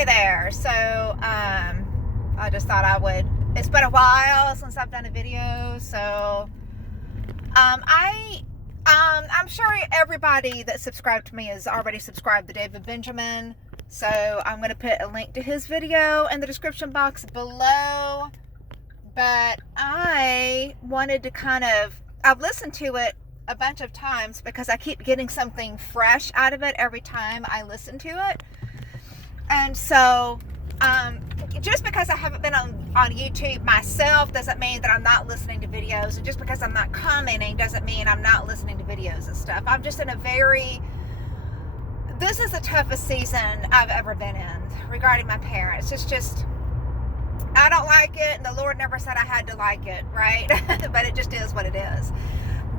Hey there. So I just thought I would. It's been a while since I've done a video, so I'm sure everybody that subscribed to me has already subscribed to David Benjamin. So I'm going to put a link to his video in the description box below. But I wanted to I've listened to it a bunch of times because I keep getting something fresh out of it every time I listen to it. And so, just because I haven't been on YouTube myself doesn't mean that I'm not listening to videos. And just because I'm not commenting doesn't mean I'm not listening to videos and stuff. I'm just in this is the toughest season I've ever been in regarding my parents. It's just, I don't like it, and the Lord never said I had to like it, right? But it just is what it is.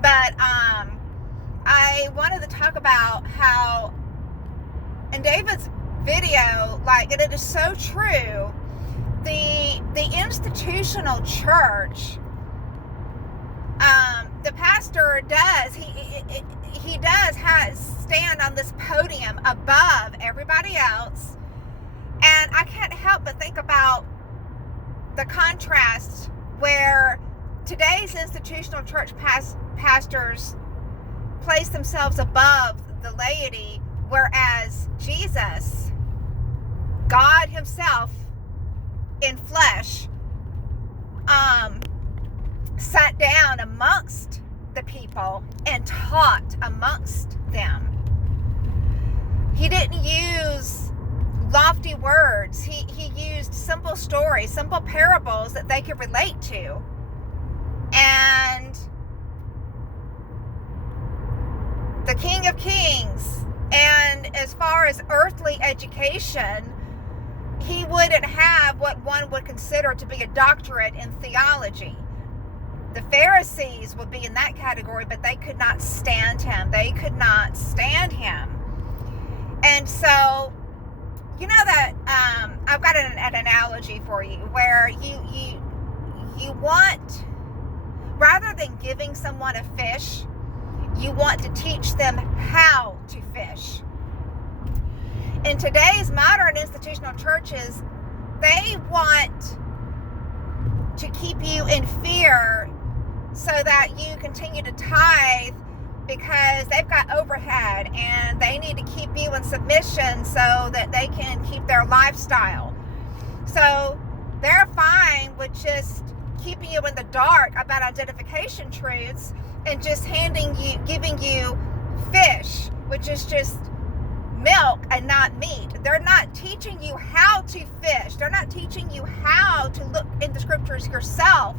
But I wanted to talk about how in David's video, and it is so true, the institutional church, the pastor does, he does stand on this podium above everybody else, and I can't help but think about the contrast where today's institutional church pastors place themselves above the laity, whereas Jesus, God himself in flesh, sat down amongst the people and taught amongst them. He didn't use lofty words. He used simple stories, simple parables that they could relate to. And the King of Kings, and as far as earthly education, he wouldn't have what one would consider to be a doctorate in theology. The Pharisees would be in that category, but they could not stand him. They could not stand him. And so, you know that I've got an analogy for you where you want, rather than giving someone a fish, you want to teach them how to fish. In today's modern institutional churches, they want to keep you in fear so that you continue to tithe because they've got overhead and they need to keep you in submission so that they can keep their lifestyle. So they're fine with just keeping you in the dark about identification truths and just giving you fish, which is just milk and not meat. They're not teaching you how to fish. They're not teaching you how to look in the scriptures yourself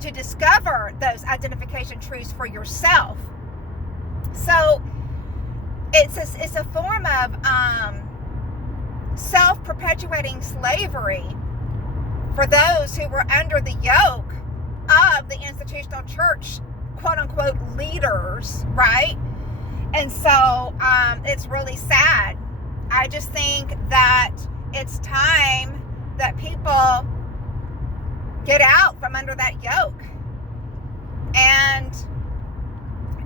to discover those identification truths for yourself. So it's a form of self-perpetuating slavery for those who were under the yoke of the institutional church, quote-unquote leaders, right? And so it's really sad. I just think that it's time that people get out from under that yoke. And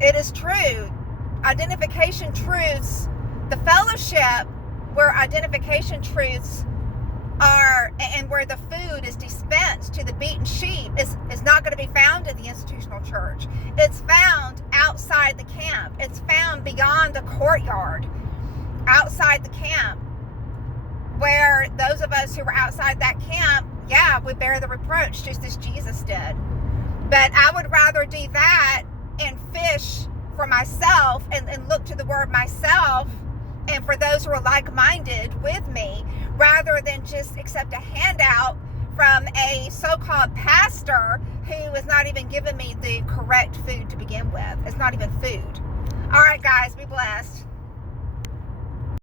it is true. Identification truths, the fellowship where identification truths are, and where the food is dispensed to the beaten sheep is not going to be found in the institutional church. It's found outside the camp. It's found beyond the courtyard, outside the camp, where those of us who were outside that camp, we bear the reproach just as Jesus did. But I would rather do that and fish for myself and look to the word myself and for those who are like-minded with me, rather than just accept a handout from a so-called pastor who is not even giving me the correct food to begin with. It's not even food. All right, guys, be blessed.